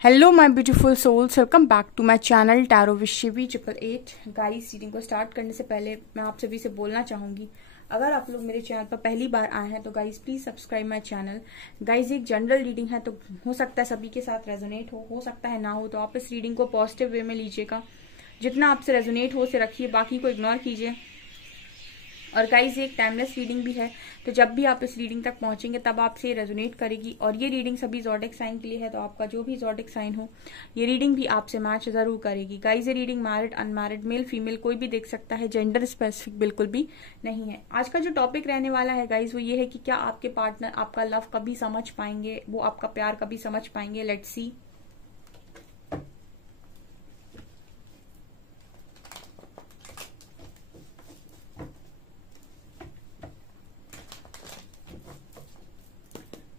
Hello my beautiful souls, welcome back to my channel tarot with Shivi 888। Guys, reading को start करने से पहले मैं आप सभी से बोलना चाहूंगी, अगर आप लोग मेरे चैनल पर पहली बार आए हैं तो guys please subscribe my channel. Guys, एक जनरल रीडिंग है तो हो सकता है सभी के साथ रेजोनेट हो सकता है ना हो, तो आप इस रीडिंग को पॉजिटिव वे में लीजिएगा। जितना आपसे रेजोनेट हो उसे रखिए, बाकी को इग्नोर कीजिए। और गाइज, ये एक टाइमलेस रीडिंग भी है, तो जब भी आप इस रीडिंग तक पहुंचेंगे तब आपसे रेजोनेट करेगी। और ये रीडिंग सभी ज़ोडिक साइन के लिए है, तो आपका जो भी ज़ोडिक साइन हो ये रीडिंग भी आपसे मैच जरूर करेगी। गाइज, ये reading married unmarried male female कोई भी देख सकता है, जेंडर स्पेसिफिक बिल्कुल भी नहीं है। आज का जो टॉपिक रहने वाला है गाइज वो ये है कि क्या आपके पार्टनर आपका लव कभी समझ पाएंगे, वो आपका प्यार कभी समझ पाएंगे। Let's see.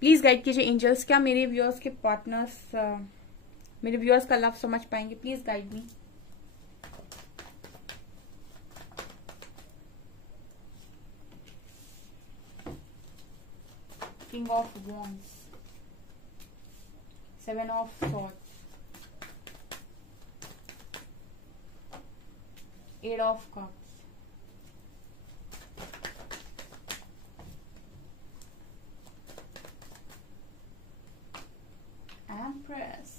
प्लीज गाइड कीजिए एंजल्स, क्या मेरे व्यूअर्स के पार्टनर्स मेरे व्यूअर्स का लव समझ पाएंगे। Please guide me. King of wands, 7 of swords, 8 of cups, Empress,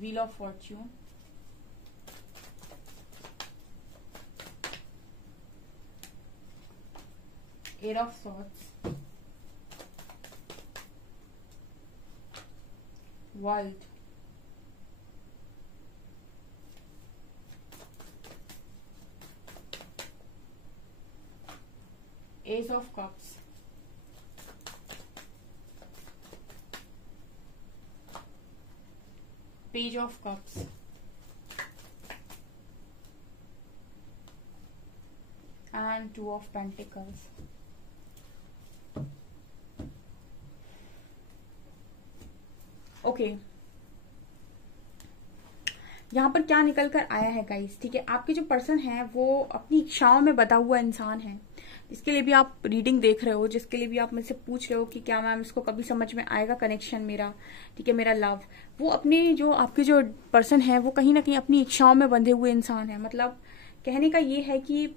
Wheel of Fortune, Eight of Swords, World, Ace of Cups, Page of Cups, and Two of Pentacles. Okay, यहाँ पर क्या निकल कर आया है गाइस, ठीक है। आपके जो पर्सन है वो अपनी इच्छाओं में बधा हुआ इंसान है, जिसके लिए भी आप रीडिंग देख रहे हो, जिसके लिए भी आप मुझसे पूछ रहे हो कि क्या मैम इसको कभी समझ में आएगा कनेक्शन मेरा, ठीक है, मेरा लव। वो अपने जो आपके जो पर्सन है वो कहीं ना कहीं अपनी इच्छाओं में बंधे हुए इंसान है। मतलब कहने का ये है कि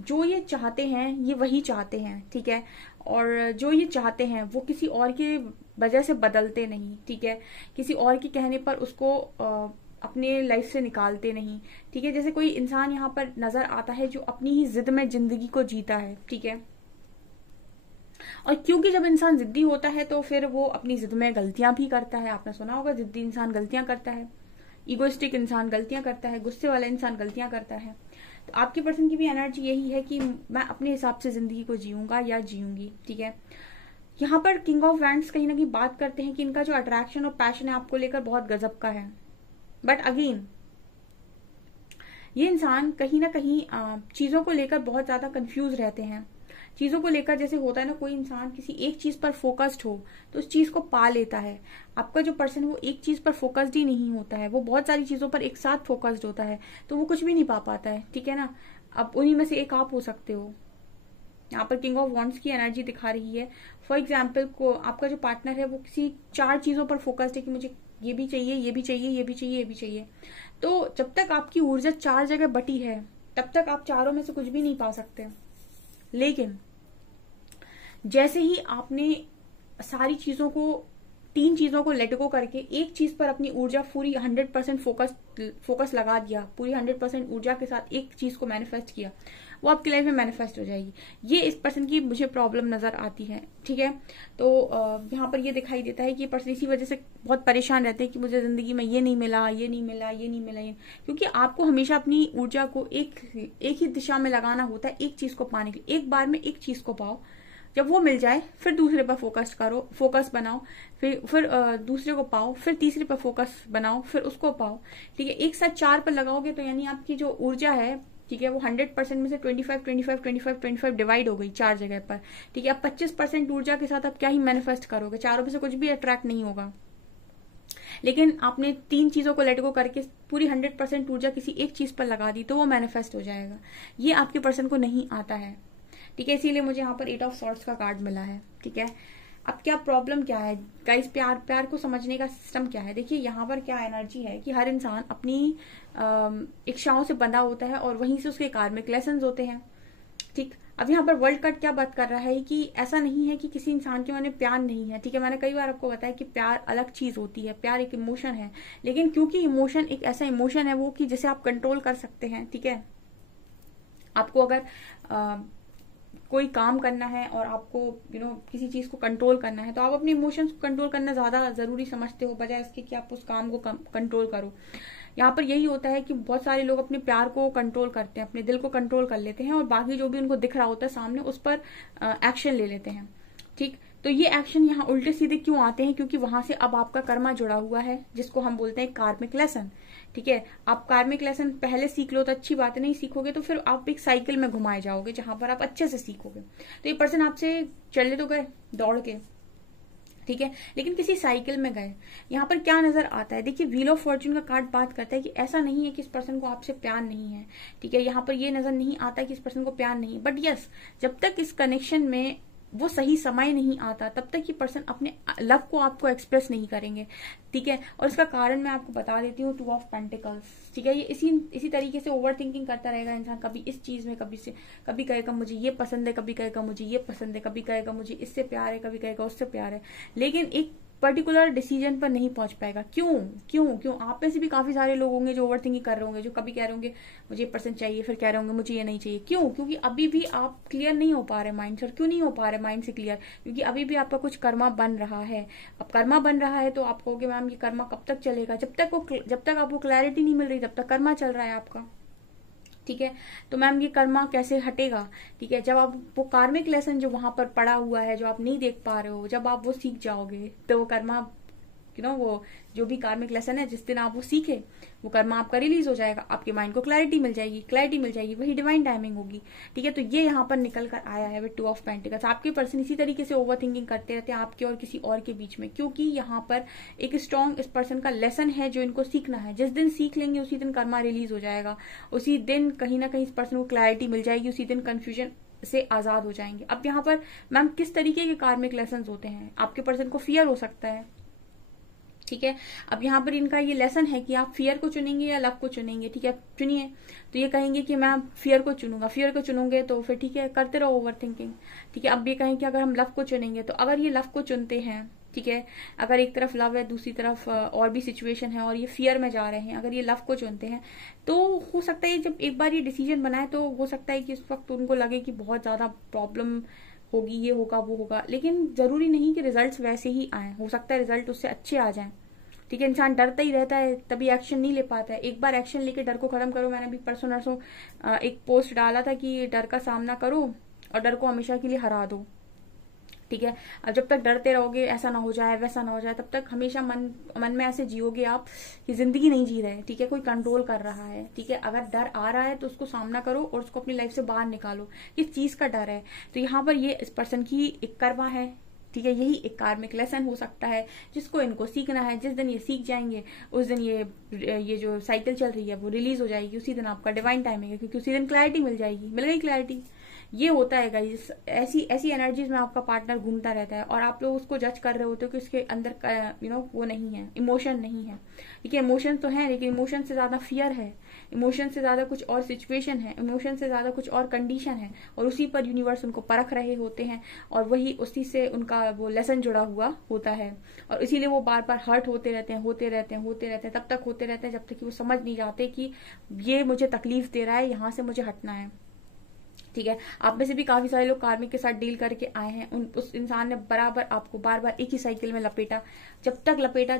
जो ये चाहते हैं ये वही चाहते हैं, ठीक है। और जो ये चाहते हैं वो किसी और की वजह से बदलते नहीं, ठीक है। किसी और के कहने पर उसको अपने लाइफ से निकालते नहीं, ठीक है। जैसे कोई इंसान यहाँ पर नजर आता है जो अपनी ही जिद में जिंदगी को जीता है, ठीक है। और क्योंकि जब इंसान जिद्दी होता है तो फिर वो अपनी जिद में गलतियां भी करता है। आपने सुना होगा, जिद्दी इंसान गलतियां करता है, इगोइस्टिक इंसान गलतियां करता है, गुस्से वाला इंसान गलतियां करता है। तो आपके पर्सन की भी एनर्जी यही है कि मैं अपने हिसाब से जिंदगी को जीऊंगा या जीऊंगी, ठीक है। यहाँ पर किंग ऑफ वैंड्स कहीं ना कहीं बात करते हैं कि इनका जो अट्रैक्शन और पैशन है आपको लेकर बहुत गजब का है। बट अगेन ये इंसान कहीं ना कहीं चीजों को लेकर बहुत ज्यादा कंफ्यूज रहते हैं। चीजों को लेकर जैसे होता है ना, कोई इंसान किसी एक चीज पर फोकस्ड हो तो उस चीज को पा लेता है। आपका जो पर्सन है वो एक चीज पर फोकस्ड ही नहीं होता है, वो बहुत सारी चीजों पर एक साथ फोकस्ड होता है, तो वो कुछ भी नहीं पा पाता है, ठीक है ना। अब उन्हीं में से एक आप हो सकते हो। यहाँ पर किंग ऑफ वॉन्ड्स की एनर्जी दिखा रही है। फॉर एग्जाम्पल को आपका जो पार्टनर है वो किसी 4 चीजों पर फोकस्ड है कि मुझे ये भी चाहिए, ये भी चाहिए, ये भी चाहिए, ये भी चाहिए। तो जब तक आपकी ऊर्जा 4 जगह बटी है तब तक आप चारों में से कुछ भी नहीं पा सकते। लेकिन जैसे ही आपने सारी चीजों को 3 चीजों को लेट गो करके एक चीज पर अपनी ऊर्जा पूरी 100% फोकस लगा दिया, पूरी 100% ऊर्जा के साथ एक चीज को मैनिफेस्ट किया, वो आपकी लाइफ में मैनिफेस्ट हो जाएगी। ये इस पर्सन की मुझे प्रॉब्लम नजर आती है, ठीक है। तो यहाँ पर ये दिखाई देता है कि ये पर्सन इसी वजह से बहुत परेशान रहते हैं कि मुझे जिंदगी में ये नहीं मिला, ये नहीं मिला, ये नहीं मिला, क्योंकि आपको हमेशा अपनी ऊर्जा को एक ही दिशा में लगाना होता है, एक चीज को पाने के लिए। एक बार में एक चीज को पाओ, जब वो मिल जाए फिर दूसरे पर फोकस करो, फोकस बनाओ, फिर दूसरे को पाओ, फिर तीसरे पर फोकस बनाओ, फिर उसको पाओ, ठीक है। एक साथ 4 पर लगाओगे तो यानी आपकी जो ऊर्जा है, ठीक है, वो 100% में से 25 25 25 25 डिवाइड हो गई 4 जगह पर, ठीक है। अब 25% ऊर्जा के साथ आप क्या ही मैनिफेस्ट करोगे, चारों में से कुछ भी अट्रैक्ट नहीं होगा। लेकिन आपने 3 चीजों को लेट गो करके पूरी 100% ऊर्जा किसी एक चीज पर लगा दी तो वो मैनिफेस्ट हो जाएगा। ये आपके पर्सन को नहीं आता है, ठीक है, इसीलिए मुझे यहाँ पर 8 ऑफ सॉर्ड्स का कार्ड मिला है। ठीक है, अब क्या प्रॉब्लम क्या है गाइस, प्यार को समझने का सिस्टम क्या है। देखिए यहाँ पर क्या एनर्जी है कि हर इंसान अपनी इच्छाओं से बंधा होता है और वहीं से उसके कार्मिक लेसन्स होते हैं। ठीक, अब यहाँ पर वर्ल्ड कार्ड क्या बात कर रहा है कि ऐसा नहीं है कि किसी इंसान के मन में प्यार नहीं है। ठीक है, मैंने कई बार आपको बताया कि प्यार अलग चीज होती है, प्यार एक इमोशन है, लेकिन क्योंकि इमोशन एक ऐसा इमोशन है वो कि जिसे आप कंट्रोल कर सकते हैं। ठीक है, आपको अगर कोई काम करना है और आपको किसी चीज को कंट्रोल करना है तो आप अपने इमोशंस को कंट्रोल करना ज्यादा जरूरी समझते हो बजाय इसके कि आप उस काम को कंट्रोल करो। यहाँ पर यही होता है कि बहुत सारे लोग अपने प्यार को कंट्रोल करते हैं, अपने दिल को कंट्रोल कर लेते हैं और बाकी जो भी उनको दिख रहा होता है सामने उस पर एक्शन ले लेते हैं। ठीक, तो ये एक्शन यहाँ उल्टे सीधे क्यों आते हैं, क्योंकि वहां से अब आपका कर्मा जुड़ा हुआ है जिसको हम बोलते हैं कार्मिक लेसन। ठीक है, आप कार्मिक लेसन पहले सीख लो तो अच्छी बात है, नहीं सीखोगे तो फिर आप एक साइकिल में घुमाए जाओगे जहां पर आप अच्छे से सीखोगे। तो ये पर्सन आपसे चले तो गए दौड़ के, ठीक है, लेकिन किसी साइकिल में गए। यहाँ पर क्या नजर आता है, देखिए व्हील ऑफ फॉर्च्यून का कार्ड बात करता है कि ऐसा नहीं है कि इस पर्सन को आपसे प्यार नहीं है। ठीक है, यहाँ पर ये नजर नहीं आता कि इस पर्सन को प्यार नहीं, बट यस, जब तक इस कनेक्शन में वो सही समय नहीं आता तब तक ये पर्सन अपने लव को आपको एक्सप्रेस नहीं करेंगे। ठीक है, और इसका कारण मैं आपको बता देती हूँ, 2 ऑफ पेंटिकल्स। ठीक है, ये इसी तरीके से ओवर थिंकिंग करता रहेगा इंसान, कभी इस चीज में, कभी कहेगा मुझे ये पसंद है, कभी कहेगा मुझे ये पसंद है, कभी कहेगा मुझे इससे प्यार है, कभी कहेगा उससे प्यार है, लेकिन एक पर्टिकुलर डिसीजन पर नहीं पहुंच पाएगा। क्यों क्यों क्यों? आप में से भी काफी सारे लोग होंगे जो ओवर थिंकिंग कर रहे होंगे, जो कभी कह रहे होंगे मुझे 1% चाहिए, फिर कह रहे होंगे मुझे ये नहीं चाहिए। क्यों? क्योंकि अभी भी आप क्लियर नहीं हो पा रहे माइंड से। और क्यों नहीं हो पा रहे माइंड से क्लियर? क्योंकि अभी भी आपका कुछ कर्मा बन रहा है। अब कर्मा बन रहा है तो आप कहोगे मैम ये कर्मा कब तक चलेगा? जब तक आपको क्लैरिटी नहीं मिल रही तब तक कर्मा चल रहा है आपका। ठीक है, तो मैम ये कर्मा कैसे हटेगा? ठीक है, जब आप वो कार्मिक लेसन जो वहां पर पड़ा हुआ है, जो आप नहीं देख पा रहे हो, जब आप वो सीख जाओगे तो वो कर्मा वो जो भी कार्मिक लेसन है, जिस दिन आप वो सीखे वो कर्मा आपका रिलीज हो जाएगा, आपके माइंड को क्लैरिटी मिल जाएगी, वही डिवाइन टाइमिंग होगी। ठीक है, तो ये यहाँ पर निकल कर आया है विद 2 ऑफ पेंटिकल्स। आपके पर्सन इसी तरीके से ओवर थिंकिंग करते रहते हैं आपके और किसी और के बीच में, क्योंकि यहाँ पर एक स्ट्रॉन्ग इस पर्सन का लेसन है जो इनको सीखना है। जिस दिन सीख लेंगे उसी दिन कर्मा रिलीज हो जाएगा, उसी दिन कहीं ना कहीं इस पर्सन को क्लैरिटी मिल जाएगी, उसी दिन कंफ्यूजन से आजाद हो जाएंगे। अब यहाँ पर मैम किस तरीके के कार्मिक लेसन होते हैं? आपके पर्सन को फियर हो सकता है। ठीक है, अब यहाँ पर इनका ये लेसन है कि आप फियर को चुनेंगे या लव को चुनेंगे। ठीक है, चुनिए। तो ये कहेंगे कि मैं फियर को चुनूंगा, फियर को चुनोगे तो फिर ठीक है करते रहो ओवर थिंकिंग। ठीक है, अब ये कहें कि अगर हम लव को चुनेंगे, तो अगर ये लव को चुनते हैं, ठीक है, अगर एक तरफ लव है दूसरी तरफ और भी सिचुएशन है और ये फियर में जा रहे हैं, अगर ये लव को चुनते हैं तो हो सकता है जब एक बार ये डिसीजन बनाए तो हो सकता है कि इस वक्त उनको लगे कि बहुत ज्यादा प्रॉब्लम होगी, ये होगा वो होगा, लेकिन जरूरी नहीं कि रिजल्ट्स वैसे ही आए, हो सकता है रिजल्ट उससे अच्छे आ जाएं। ठीक है, इंसान डरता ही रहता है तभी एक्शन नहीं ले पाता है। एक बार एक्शन लेके डर को खत्म करो। मैंने अभी परसों नरसों एक पोस्ट डाला था कि डर का सामना करो और डर को हमेशा के लिए हरा दो। ठीक है, अब जब तक डरते रहोगे ऐसा ना हो जाए वैसा ना हो जाए, तब तक हमेशा मन में ऐसे जियोगे आप कि जिंदगी नहीं जी रहे। ठीक है, कोई कंट्रोल कर रहा है। ठीक है, अगर डर आ रहा है तो उसको सामना करो और उसको अपनी लाइफ से बाहर निकालो। किस चीज का डर है? तो यहाँ पर ये इस पर्सन की एक कर्मा है। ठीक है, यही एक कार्मिक लेसन हो सकता है जिसको इनको सीखना है। जिस दिन ये सीख जाएंगे उस दिन ये जो साइकिल चल रही है वो रिलीज हो जाएगी, उसी दिन आपका डिवाइन टाइमिंग है, क्योंकि उसी दिन क्लैरिटी मिल जाएगी। मिल गई क्लैरिटी? ये होता है गाइस, ऐसी एनर्जीज में आपका पार्टनर घूमता रहता है और आप लोग उसको जज कर रहे होते हो कि उसके अंदर वो नहीं है, इमोशन नहीं है। ठीक है, इमोशन तो है लेकिन इमोशन से ज्यादा फियर है, इमोशन से ज्यादा कुछ और सिचुएशन है, इमोशन से ज्यादा कुछ और कंडीशन है, और उसी पर यूनिवर्स उनको परख रहे होते हैं और वही उसी से उनका वो लेसन जुड़ा हुआ होता है। और इसीलिए वो बार बार हर्ट होते रहते हैं, तब तक होते रहते हैं जब तक कि वो समझ नहीं जाते कि ये मुझे तकलीफ दे रहा है, यहाँ से मुझे हटना है। ठीक है, आप में से भी काफी सारे लोग कार्मिक के साथ डील करके आए हैं। उस इंसान ने बराबर आपको बार बार एक ही साइकिल में लपेटा, तब तक लपेटा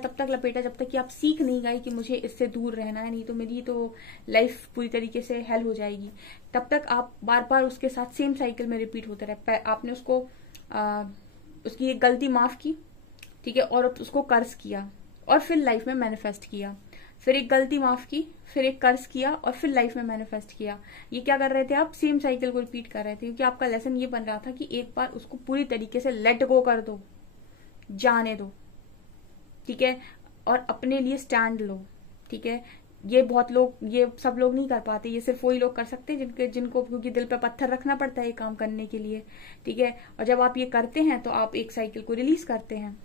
जब तक कि आप सीख नहीं गए कि मुझे इससे दूर रहना है, नहीं तो मेरी तो लाइफ पूरी तरीके से हेल हो जाएगी। तब तक आप बार बार उसके साथ सेम साइकिल में रिपीट होते रहे। आपने उसको उसकी एक गलती माफ की, ठीक है, और उसको कर्ज किया और फिर लाइफ में मैनिफेस्ट किया, फिर एक गलती माफ की, फिर एक कर्ज किया और फिर लाइफ में मैनिफेस्ट किया। ये क्या कर रहे थे आप? सेम साइकिल को रिपीट कर रहे थे, क्योंकि आपका लेसन ये बन रहा था कि एक बार उसको पूरी तरीके से लेट गो कर दो, जाने दो। ठीक है, और अपने लिए स्टैंड लो। ठीक है, ये बहुत लोग, ये सब लोग नहीं कर पाते, ये सिर्फ वही लोग कर सकते हैं जिनको क्योंकि दिल पे पत्थर रखना पड़ता है ये काम करने के लिए, ठीक है। और जब आप ये करते हैं तो आप एक साइकिल को रिलीज करते हैं,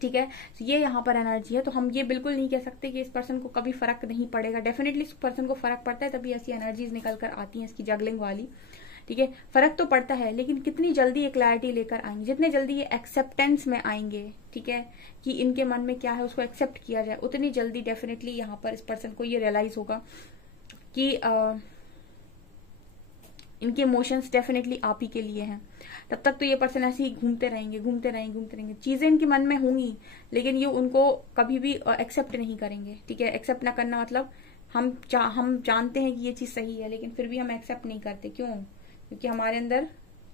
ठीक है। तो ये यहाँ पर एनर्जी है। तो हम ये बिल्कुल नहीं कह सकते कि इस पर्सन को कभी फर्क नहीं पड़ेगा, डेफिनेटली इस पर्सन को फर्क पड़ता है, तभी ऐसी एनर्जीज निकल कर आती हैं इसकी जगलिंग वाली, ठीक है। फर्क तो पड़ता है, लेकिन कितनी जल्दी ये क्लैरिटी लेकर आएंगे, जितने जल्दी ये एक्सेप्टेंस में आएंगे, ठीक है, कि इनके मन में क्या है उसको एक्सेप्ट किया जाए, उतनी जल्दी डेफिनेटली यहाँ पर इस पर्सन को ये रियलाइज होगा कि इनके इमोशंस डेफिनेटली आप ही के लिए हैं। तब तक तो ये पर्सन ऐसे ही घूमते रहेंगे, चीजें इनके मन में होंगी, लेकिन ये उनको कभी भी एक्सेप्ट नहीं करेंगे, ठीक है। एक्सेप्ट ना करना मतलब हम जानते हैं कि ये चीज सही है, लेकिन फिर भी हम एक्सेप्ट नहीं करते। क्यों? क्योंकि हमारे अंदर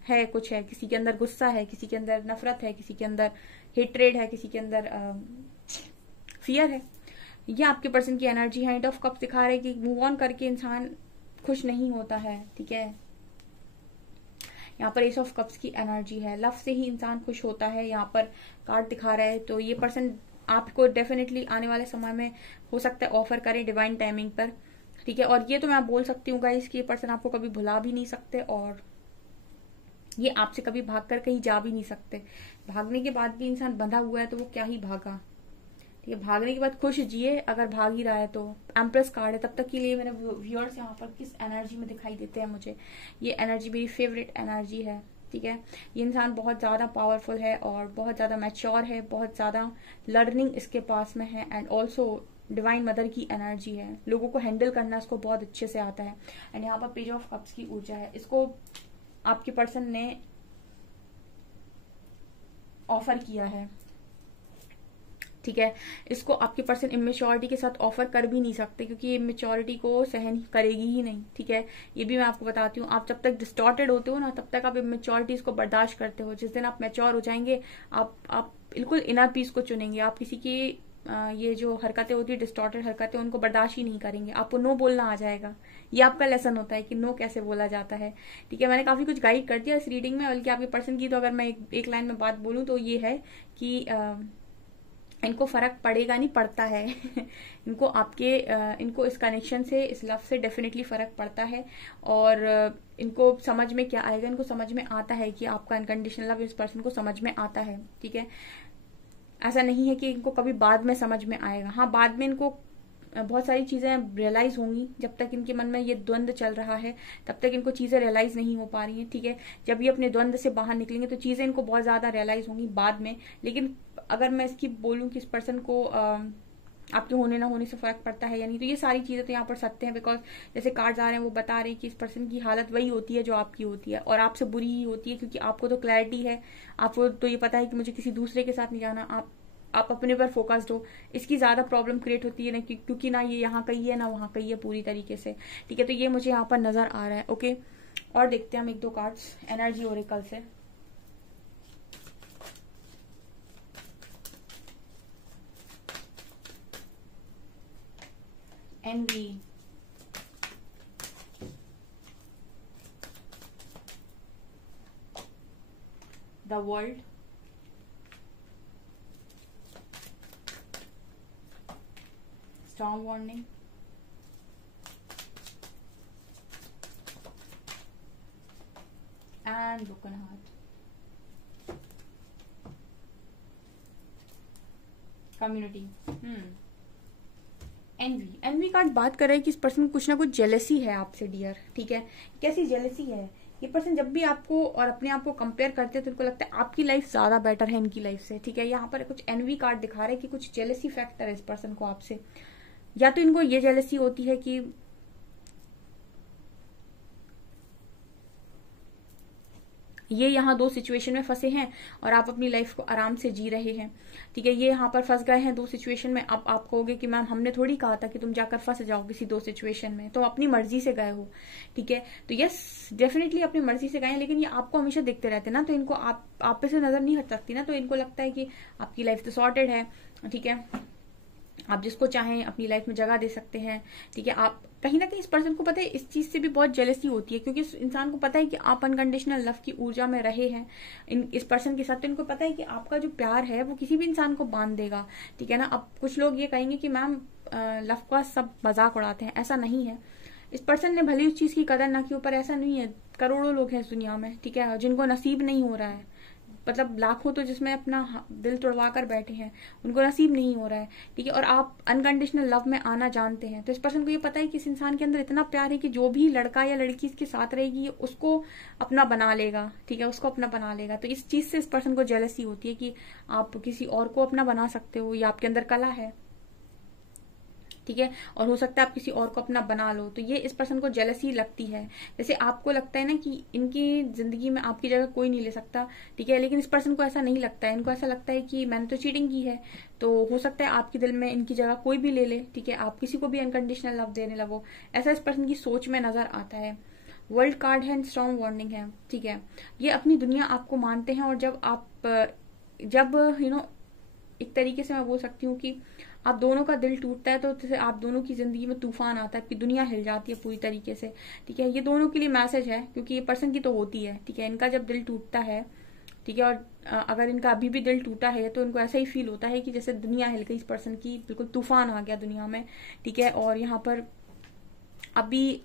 है कुछ, है किसी के अंदर गुस्सा है, किसी के अंदर नफरत है, किसी के अंदर हेट्रेड है, किसी के अंदर फियर है। ये आपके पर्सन की एनर्जी है। एट ऑफ कप्स दिखा रहे कि मूव ऑन करके इंसान खुश नहीं होता है, ठीक है। यहाँ पर एस ऑफ कप्स की एनर्जी है, लव से ही इंसान खुश होता है, यहाँ पर कार्ड दिखा रहा है। तो ये पर्सन आपको डेफिनेटली आने वाले समय में हो सकता है ऑफर करे डिवाइन टाइमिंग पर, ठीक है। और ये तो मैं बोल सकती हूँ गाइस कि ये पर्सन आपको कभी भुला भी नहीं सकते और ये आपसे कभी भागकर कहीं जा भी नहीं सकते। भागने के बाद भी इंसान बंधा हुआ है तो वो क्या ही भागा, ठीक है। भागने के बाद खुश जिए अगर भाग ही रहा है तो। एम्प्रेस कार्ड है। तब तक के लिए मेरे व्यूअर्स यहाँ पर किस एनर्जी में दिखाई देते हैं मुझे, ये एनर्जी मेरी फेवरेट एनर्जी है, ठीक है। ये इंसान बहुत ज्यादा पावरफुल है और बहुत ज्यादा मैच्योर है, बहुत ज्यादा लर्निंग इसके पास में है, एंड ऑल्सो डिवाइन मदर की एनर्जी है। लोगों को हैंडल करना इसको बहुत अच्छे से आता है। एंड यहाँ पर पेज ऑफ कप्स की ऊर्जा है। इसको आपके पर्सन ने ऑफर किया है, ठीक है। इसको आपके पर्सन इमेच्योरिटी के साथ ऑफर कर भी नहीं सकते, क्योंकि ये इमेच्योरिटी को सहन करेगी ही नहीं, ठीक है। ये भी मैं आपको बताती हूँ, आप जब तक डिस्टॉर्टेड होते हो ना तब तक आप इमेच्योरिटीज को बर्दाश्त करते हो। जिस दिन आप मैच्योर हो जाएंगे आप बिल्कुल इनर पीस को चुनेंगे। आप किसी की ये जो हरकतें होती है डिस्टॉर्टेड हरकतें, उनको बर्दाश्त ही नहीं करेंगे। आपको नो बोलना आ जाएगा। ये आपका लेसन होता है कि नो कैसे बोला जाता है, ठीक है। मैंने काफी कुछ गाइड कर दिया इस रीडिंग में, बल्कि आपके पर्सन की तो अगर मैं एक लाइन में बात बोलूं तो ये है कि इनको फर्क पड़ेगा नहीं, पड़ता है इनको इनको इस कनेक्शन से, इस लव से डेफिनेटली फर्क पड़ता है। और इनको समझ में क्या आएगा, इनको समझ में आता है कि आपका अनकंडीशनल लव इस पर्सन को समझ में आता है, ठीक है। ऐसा नहीं है कि इनको कभी बाद में समझ में आएगा। हाँ, बाद में इनको बहुत सारी चीजें रियलाइज होंगी। जब तक इनके मन में ये द्वंद्व चल रहा है तब तक इनको चीजें रियलाइज नहीं हो पा रही हैं, ठीक है। जब ये अपने द्वंद्व से बाहर निकलेंगे तो चीजें इनको बहुत ज्यादा रियलाइज होंगी बाद में। लेकिन अगर मैं इसकी बोलूं कि इस पर्सन को आपके होने ना होने से फर्क पड़ता है या नहीं, तो ये सारी चीजें तो यहाँ पर सत्य है। बिकॉज जैसे कार्ड्स आ रहे हैं वो बता रहे हैं कि इस पर्सन की हालत वही होती है जो आपकी होती है, और आपसे बुरी ही होती है, क्योंकि आपको तो क्लैरिटी है, आपको तो ये पता है कि मुझे किसी दूसरे के साथ नहीं जाना, आप अपने पर फोकस्ड हो। इसकी ज्यादा प्रॉब्लम क्रिएट होती है ना, क्योंकि ना ये यहाँ कही है ना वहां कही है पूरी तरीके से, ठीक है। तो ये मुझे यहाँ पर नजर आ रहा है, ओके। और देखते हैं हम एक दो कार्ड्स एनर्जी ओरेकल से। Envy, the world, storm warning, and broken heart, community. Envy card बात कर रहे हैं कि इस पर्सन को कुछ ना कुछ जेलसी है आपसे डियर, ठीक है। कैसी जेलसी है? ये पर्सन जब भी आपको और अपने आप को कंपेयर करते हैं तो इनको लगता है आपकी लाइफ ज्यादा बेटर है इनकी लाइफ से, ठीक है। यहाँ पर कुछ एनवी कार्ड दिखा रहे हैं कि कुछ जेलसी फैक्टर है इस पर्सन को आपसे। या तो इनको ये जेलसी होती है कि ये यहाँ दो सिचुएशन में फंसे हैं और आप अपनी लाइफ को आराम से जी रहे हैं, ठीक है। ये यहाँ पर फंस गए हैं दो सिचुएशन में। अब आप कहोगे कि मैम हमने थोड़ी कहा था कि तुम जाकर फंस जाओ किसी दो सिचुएशन में, तो अपनी मर्जी से गए हो, ठीक है। तो यस, डेफिनेटली अपनी मर्जी से गए हैं, लेकिन ये आपको हमेशा देखते रहते ना, तो इनको आप पे से नजर नहीं हट सकती ना, तो इनको लगता है कि आपकी लाइफ तो सॉर्टेड है, ठीक है। आप जिसको चाहें अपनी लाइफ में जगह दे सकते हैं, ठीक है। आप कहीं ना कहीं इस पर्सन को पता है, इस चीज से भी बहुत जेलसी होती है, क्योंकि इस इंसान को पता है कि आप अनकंडीशनल लव की ऊर्जा में रहे हैं इस पर्सन के साथ, तो इनको पता है कि आपका जो प्यार है वो किसी भी इंसान को बांध देगा, ठीक है ना। अब कुछ लोग ये कहेंगे कि मैम लव का सब मजाक उड़ाते हैं, ऐसा नहीं है। इस पर्सन ने भले उस चीज की कदर ना की हो, पर ऐसा नहीं है, करोड़ों लोग हैं इस दुनिया में, ठीक है, जिनको नसीब नहीं हो रहा है, मतलब लाखों तो जिसमें अपना दिल तोड़वा कर बैठे हैं, उनको नसीब नहीं हो रहा है, ठीक है। और आप अनकंडीशनल लव में आना जानते हैं, तो इस पर्सन को ये पता है कि इस इंसान के अंदर इतना प्यार है कि जो भी लड़का या लड़की इसके साथ रहेगी उसको अपना बना लेगा, ठीक है, उसको अपना बना लेगा। तो इस चीज से इस पर्सन को जेलसी होती है कि आप किसी और को अपना बना सकते हो, या आपके अंदर कला है, ठीक है, और हो सकता है आप किसी और को अपना बना लो, तो ये इस पर्सन को जेलसी लगती है। जैसे आपको लगता है ना कि इनकी जिंदगी में आपकी जगह कोई नहीं ले सकता, ठीक है, लेकिन इस पर्सन को ऐसा नहीं लगता है। इनको ऐसा लगता है कि मैंने तो चीटिंग की है, तो हो सकता है आपके दिल में इनकी जगह कोई भी ले ले, ठीक है, आप किसी को भी अनकंडीशनल लव देने लगो, ऐसा इस पर्सन की सोच में नजर आता है। वर्ल्ड कार्ड है, स्ट्रॉन्ग वार्निंग है, ठीक है। ये अपनी दुनिया आपको मानते हैं, और जब एक तरीके से मैं बोल सकती हूँ कि आप दोनों का दिल टूटता है, तो आप दोनों की जिंदगी में तूफान आता है, आपकी दुनिया हिल जाती है पूरी तरीके से, ठीक है। ये दोनों के लिए मैसेज है, क्योंकि ये पर्सन की तो होती है, ठीक है। इनका जब दिल टूटता है, ठीक है, और अगर इनका अभी भी दिल टूटा है, तो इनको ऐसा ही फील होता है कि जैसे दुनिया हिल गई, इस पर्सन की बिल्कुल तूफान आ गया दुनिया में, ठीक है। और यहाँ पर अभी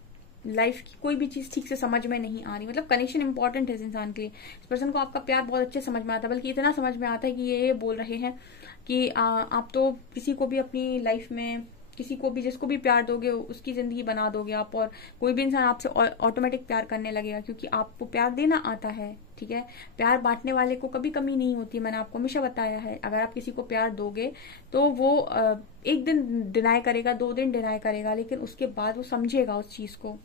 लाइफ की कोई भी चीज ठीक से समझ में नहीं आ रही, मतलब कनेक्शन इंपॉर्टेंट है इस इंसान के लिए। इस पर्सन को आपका प्यार बहुत अच्छे समझ में आता है, बल्कि इतना समझ में आता है कि ये बोल रहे हैं कि आप तो किसी को भी अपनी लाइफ में, किसी को भी, जिसको भी प्यार दोगे उसकी जिंदगी बना दोगे आप, और कोई भी इंसान आपसे ऑटोमेटिक प्यार करने लगेगा, क्योंकि आपको प्यार देना आता है, ठीक है। प्यार बांटने वाले को कभी कमी नहीं होती, मैंने आपको हमेशा बताया है। अगर आप किसी को प्यार दोगे तो वो एक दिन डिनाई करेगा, 2 दिन डिनाई करेगा, लेकिन उसके बाद वो समझेगा उस चीज को,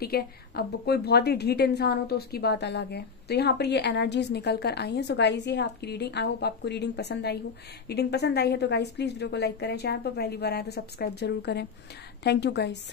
ठीक है। अब कोई बहुत ही ढीठ इंसान हो तो उसकी बात अलग है। तो यहाँ पर ये एनर्जीज निकल कर आई हैं। सो गाइज ये है आपकी रीडिंग। आई होप आपको रीडिंग पसंद आई हो। रीडिंग पसंद आई है तो गाइज प्लीज वीडियो को लाइक करें, चैनल पर पहली बार आए तो सब्सक्राइब जरूर करें। Thank you guys.